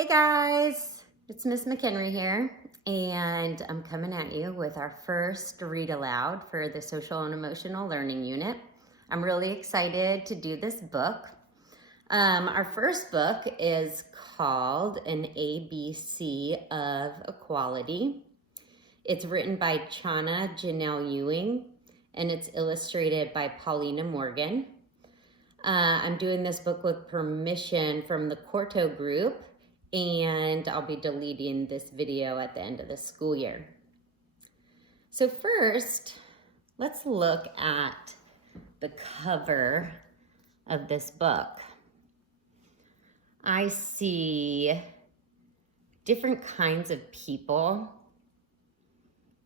Hey guys, it's Miss McHenry here, and I'm coming at you with our first read aloud for the Social and Emotional Learning Unit. I'm really excited to do this book. Our first book is called An ABC of Equality. It's written by Chana Janelle Ewing, and it's illustrated by Paulina Morgan. I'm doing this book with permission from the Quarto group, and I'll be deleting this video at the end of the school year. So first, let's look at the cover of this book. I see different kinds of people,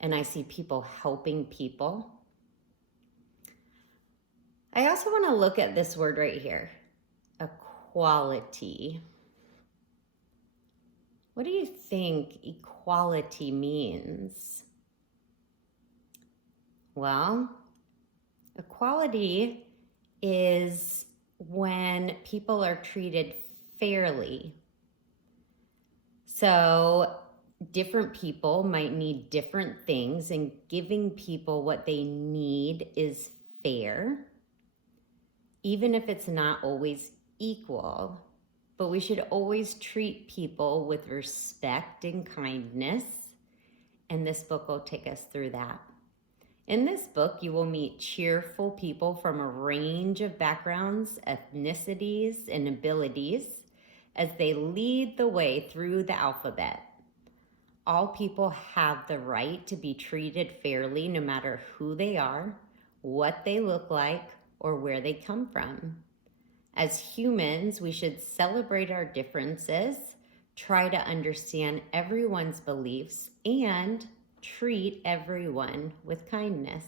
and I see people helping people. I also want to look at this word right here, equality. What do you think equality means? Well, equality is when people are treated fairly. So different people might need different things, and giving people what they need is fair, even if it's not always equal. But we should always treat people with respect and kindness, and this book will take us through that. In this book, you will meet cheerful people from a range of backgrounds, ethnicities, and abilities as they lead the way through the alphabet. All people have the right to be treated fairly no matter who they are, what they look like, or where they come from. As humans, we should celebrate our differences, try to understand everyone's beliefs, and treat everyone with kindness.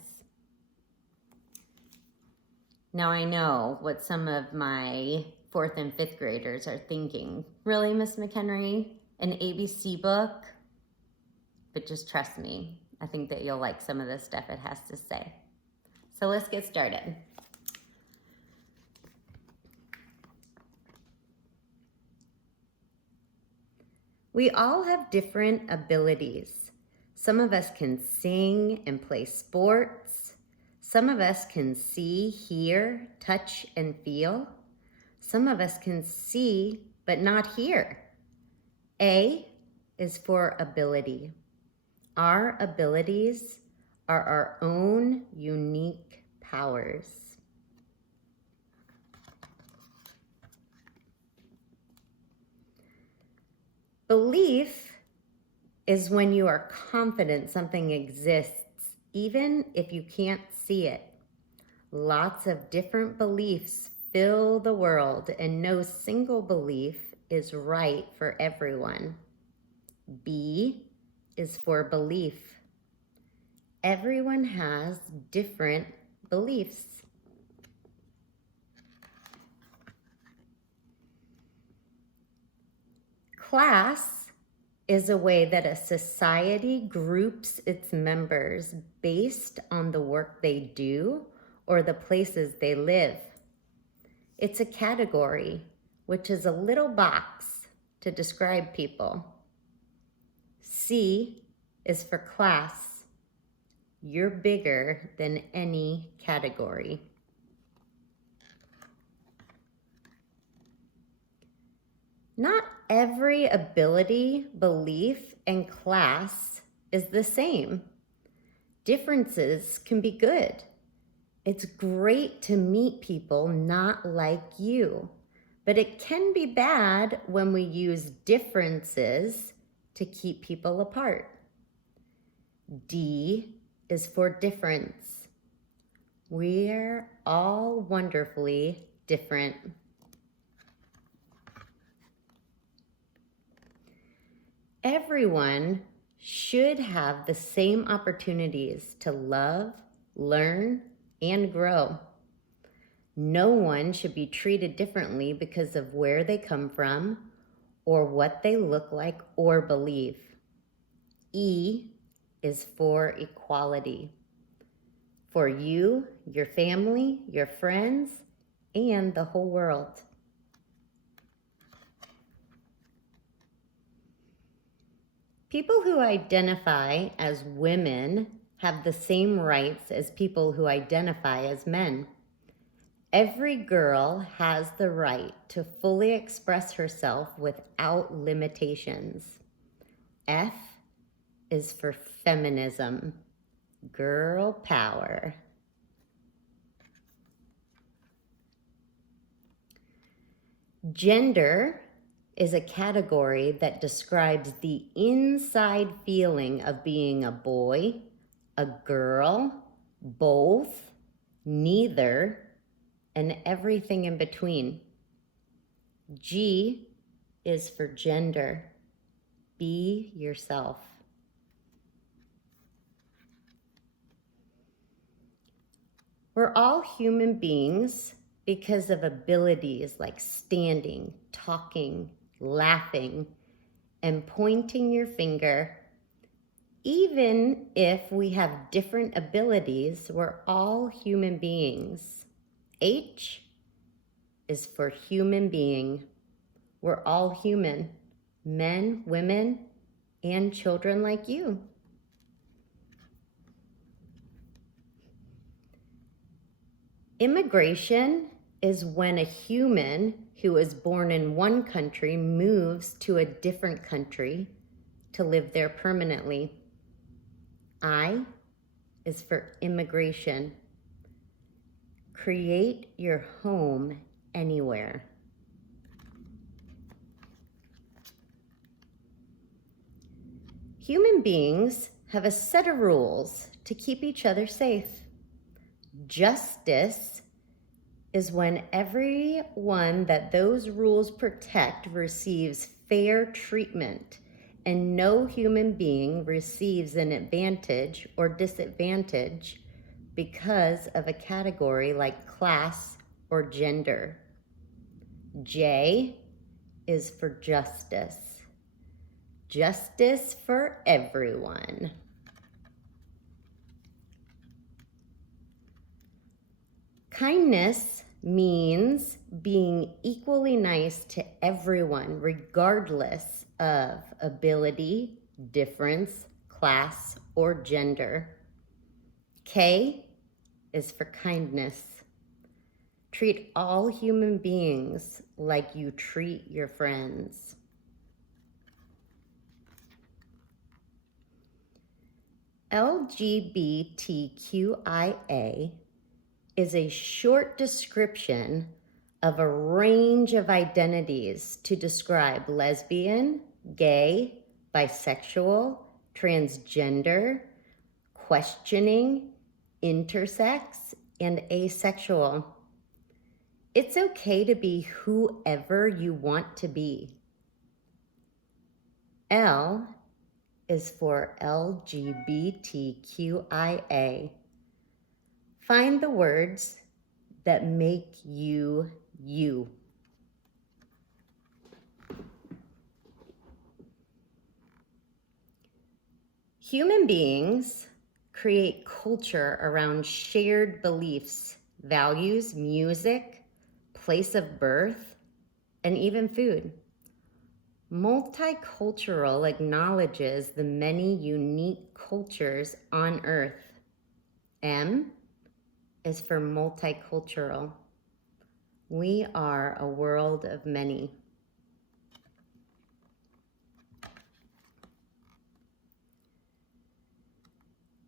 Now I know what some of my 4th and 5th graders are thinking. Really, Miss McHenry? An ABC book? But just trust me, I think that you'll like some of the stuff it has to say. So let's get started. We all have different abilities. Some of us can sing and play sports. Some of us can see, hear, touch, and feel. Some of us can see, but not hear. A is for ability. Our abilities are our own unique powers. Belief is when you are confident something exists, even if you can't see it. Lots of different beliefs fill the world, and no single belief is right for everyone. B is for belief. Everyone has different beliefs. Class is a way that a society groups its members based on the work they do or the places they live. It's a category, which is a little box to describe people. C is for class. You're bigger than any category. Not every ability, belief, and class is the same. Differences can be good. It's great to meet people not like you, but it can be bad when we use differences to keep people apart. D is for difference. We're all wonderfully different. Everyone should have the same opportunities to love, learn, and grow. No one should be treated differently because of where they come from or what they look like or believe. E is for equality. For you, your family, your friends, and the whole world. People who identify as women have the same rights as people who identify as men. Every girl has the right to fully express herself without limitations. F is for feminism, girl power. Gender is a category that describes the inside feeling of being a boy, a girl, both, neither, and everything in between. G is for gender. Be yourself. We're all human beings because of abilities like standing, talking, laughing, and pointing your finger. Even if we have different abilities, we're all human beings. H is for human being. We're all human, men, women, and children like you. Immigration is when a human who is born in one country moves to a different country to live there permanently. I is for immigration. Create your home anywhere. Human beings have a set of rules to keep each other safe. Justice is when everyone that those rules protect receives fair treatment and no human being receives an advantage or disadvantage because of a category like class or gender. J is for justice. Justice for everyone. Kindness means being equally nice to everyone, regardless of ability, difference, class, or gender. K is for kindness. Treat all human beings like you treat your friends. Lgbtqia is a short description of a range of identities to describe lesbian, gay, bisexual, transgender, questioning, intersex, and asexual. It's okay to be whoever you want to be. L is for LGBTQIA. Find the words that make you, you. Human beings create culture around shared beliefs, values, music, place of birth, and even food. Multicultural acknowledges the many unique cultures on Earth. M is for multicultural. We are a world of many.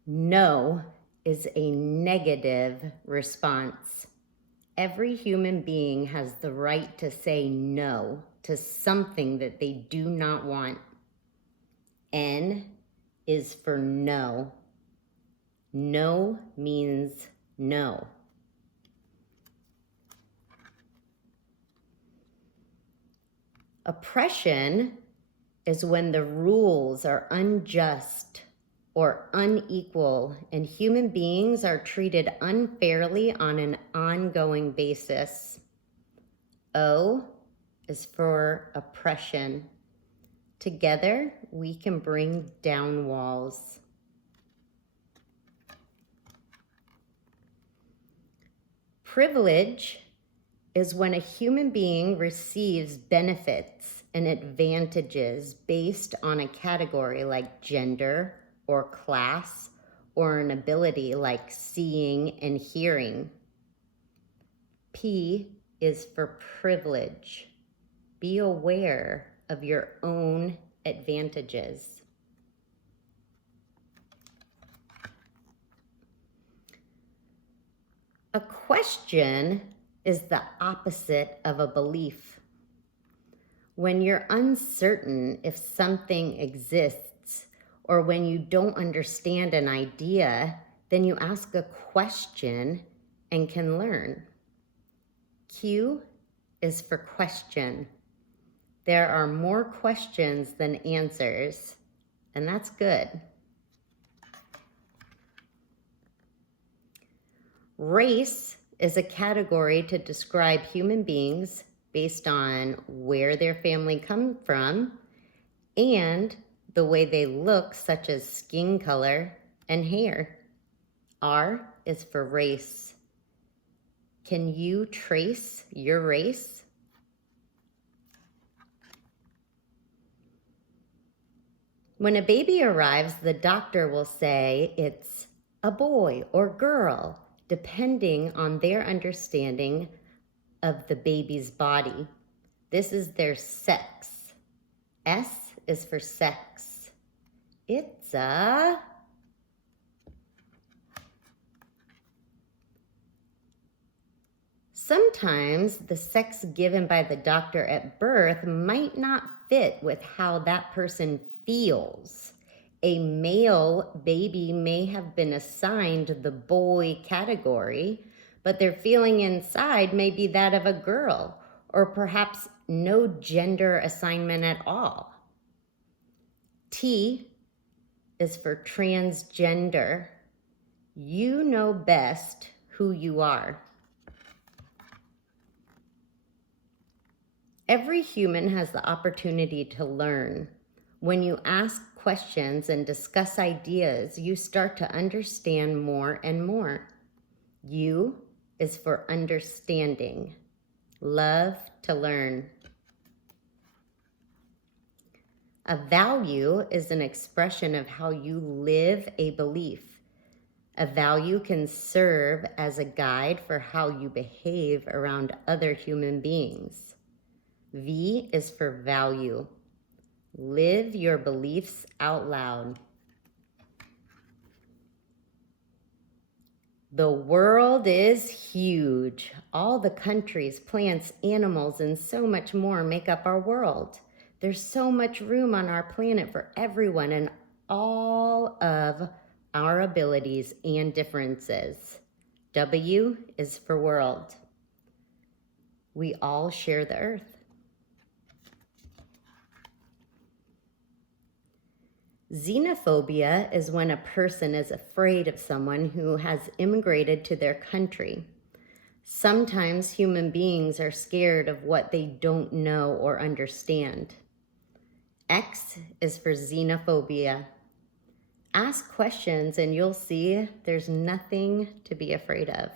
No is a negative response. Every human being has the right to say no to something that they do not want. N is for no. No means no. Oppression is when the rules are unjust or unequal and human beings are treated unfairly on an ongoing basis. O is for oppression. Together, we can bring down walls. Privilege is when a human being receives benefits and advantages based on a category like gender or class or an ability like seeing and hearing. P is for privilege. Be aware of your own advantages. A question is the opposite of a belief. When you're uncertain if something exists, or when you don't understand an idea, then you ask a question and can learn. Q is for question. There are more questions than answers, and that's good. Race is a category to describe human beings based on where their family comes from and the way they look, such as skin color and hair. R is for race. Can you trace your race? When a baby arrives, the doctor will say it's a boy or girl, depending on their understanding of the baby's body. This is their sex. S is for sex. It's a... Sometimes the sex given by the doctor at birth might not fit with how that person feels. A male baby may have been assigned the boy category, but their feeling inside may be that of a girl, or perhaps no gender assignment at all. T is for transgender. You know best who you are. Every human has the opportunity to learn. When you ask questions and discuss ideas, you start to understand more and more. U is for understanding. Love to learn. A value is an expression of how you live a belief. A value can serve as a guide for how you behave around other human beings. V is for value. Live your beliefs out loud. The world is huge. All the countries, plants, animals, and so much more make up our world. There's so much room on our planet for everyone and all of our abilities and differences. W is for world. We all share the earth. Xenophobia is when a person is afraid of someone who has immigrated to their country. Sometimes human beings are scared of what they don't know or understand. X is for xenophobia. Ask questions and you'll see there's nothing to be afraid of.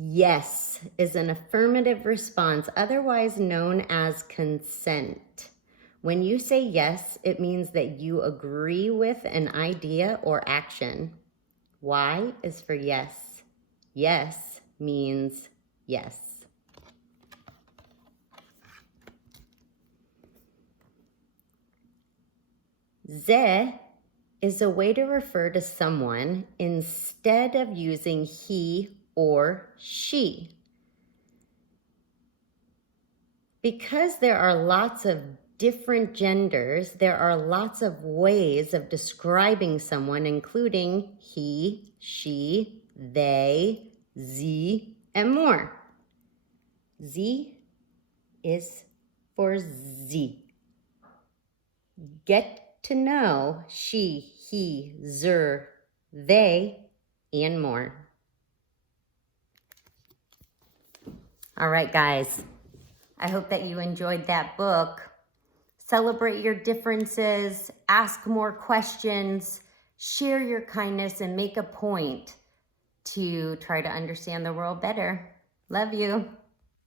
Yes is an affirmative response, otherwise known as consent. When you say yes, it means that you agree with an idea or action. Y is for yes. Yes means yes. Z is a way to refer to someone instead of using he or she. Because there are lots of different genders, there are lots of ways of describing someone, including he, she, they, z, and more. Z is for Z. Get to know she, he, zer, they, and more. All right, guys. I hope that you enjoyed that book. Celebrate your differences, ask more questions, share your kindness, and make a point to try to understand the world better. Love you.